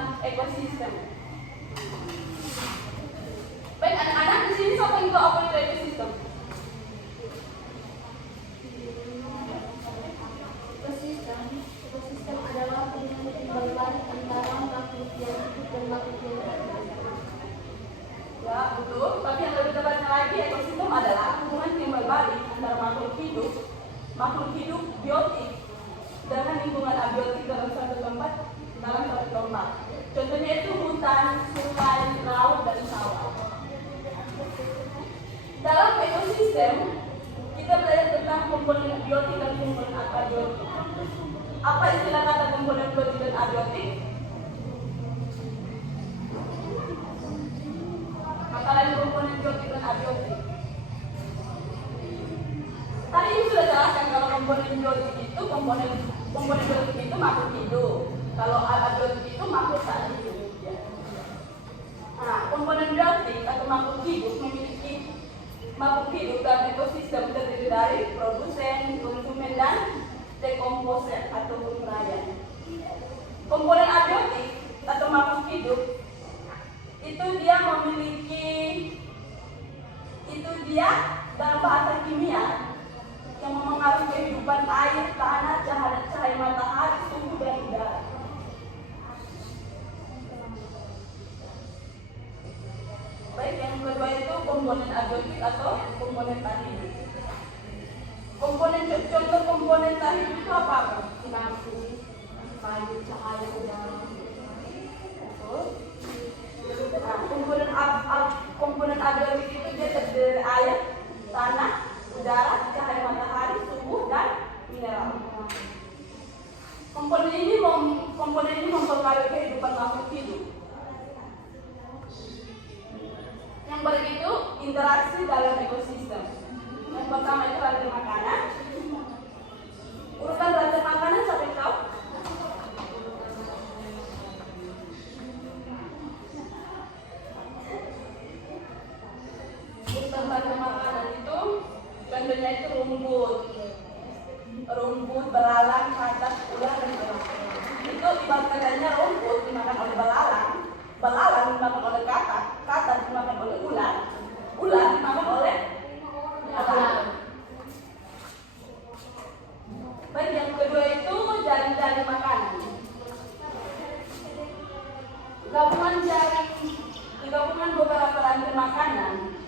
dalam ekosistem. Baik anak-anak, di sini siapa yang tahu apa itu ekosistem? Ekosistem adalah timbal balik antara makhluk yang hidup dan makhluk yang tidak. Ya, betul. Tapi yang lebih tepatnya lagi, ekosistem adalah hubungan timbal balik antara makhluk hidup biotik dengan lingkungan abiotik dalam suatu tempat. Contohnya itu hutan, sungai, laut, dan sawah. Dalam ekosistem, kita belajar tentang komponen biotik dan komponen abiotik. Apa istilah kata komponen biotik dan abiotik? Apa lain komponen biotik dan abiotik? Tadi ibu sudah jelaskan kalau komponen biotik itu komponen biotik itu makhluk hidup. Kalau abiotik itu makhluk tak hidup. Nah, komponen biotik atau makhluk hidup memiliki makhluk hidup dan ekosistem terdiri dari produsen, konsumen, dan dekomposer atau penguraian. Komponen abiotik atau makhluk hidup itu dia dalam bahasa kimia yang memengaruhi kehidupan air, tanah, cahaya matahari, suhu, dan udara. Baik, yang kedua itu komponen abiotik atau komponen tak hidup. Contoh komponen tak hidup itu apa? Lampu, kayu, cahaya, udara. Nah, komponen abiotik itu dia terdiri dari air, tanah, udara, cahaya matahari, suhu, dan mineral. Komponen ini mempengaruhi kehidupan makhluk hidup. Yang begitu interaksi dalam ekosistem. Yang pertama itu rantai makanan. Urutan rantai makanan siapa yang tahu? Urutan rantai makanan itu contohnya itu rumput, belalang, katak, ular, dan sebagainya. Itu ibarat katanya rumput dimakan oleh belalang dimakan oleh katak dimakan oleh ular dimakan oleh belalang. Baik, yang kedua itu jaring makanan. Gabungan beberapa rantai makanan.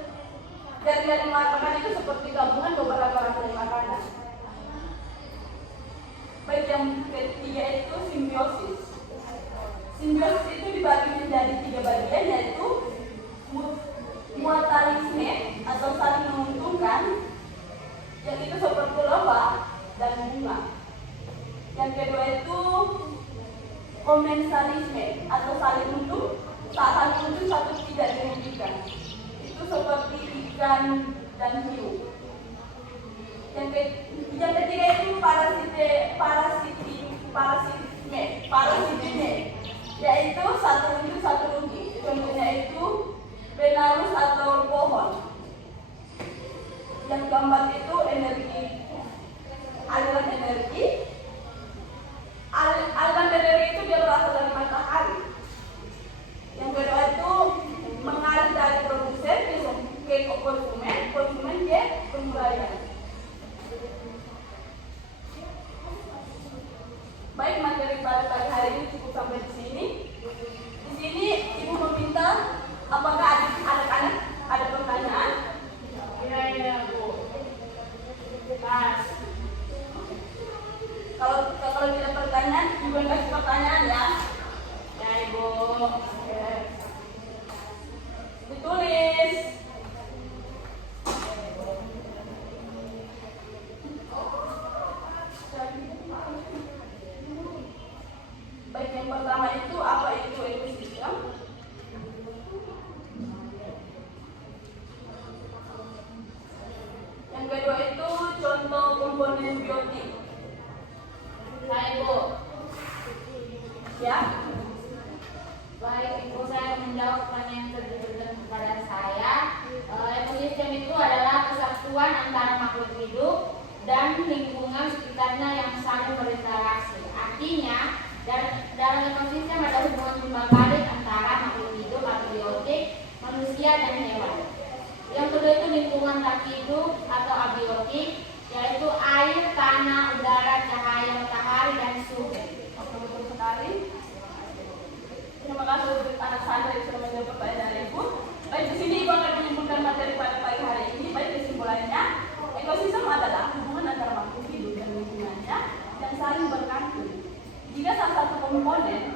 Jaring makanan itu seperti gabungan beberapa rantai makanan. Baik, yang ketiga itu simbiosis. Simbiosis itu dibagi menjadi 3 bagian, yaitu mutualisme atau saling menguntungkan, yang itu seperti lebah dan bunga. Yang kedua itu komensalisme atau saling untung satu tidak dirugikan, itu seperti ikan dan hiu. Yang ketiga itu parasitisme, yaitu satu untung satu rugi. Contohnya itu Benarus atau pohon. Yang keempat itu aliran energi. Aliran energi itu dia berasal dari matahari. Yang kedua itu mengalir dari produsen ke konsumen ke penguraian. Baik, materi pada pagi hari ini cukup sampai di sini. Di sini ibu meminta apakah anak-anak ada pertanyaan? Iya Bu. Pas. Kalau tidak pertanyaan, ibu yang kasih pertanyaan ya. Ya Ibu. Ditulis. Baik, yang pertama itu apa itu ekosistem? Yang kedua itu contoh komponen biotik. Nah Ibu. Ya. Baik Ibu, saya menjawab pertanyaan yang diberikan kepada saya. Ekosistem itu adalah kesatuan antara makhluk hidup dan lingkungan sekitarnya yang saling berinteraksi. Artinya Dalam ekosistem ada hubungan timbal balik antara makhluk hidup atau biotik, manusia dan hewan. Yang kedua itu lingkungan tak hidup atau abiotik, yaitu air, tanah, udara, cahaya matahari, dan suhu. Oke, betul sekali. Terima kasih untuk anak saya yang sudah menjawab pertanyaan Ibu. Baik, di sini Ibu akan menyimpulkan materi pada pagi hari ini. Baik, kesimpulannya, ekosistem adalah hubungan antara makhluk hidup dan lingkungannya yang saling berkaitan. Jika salah satu komponen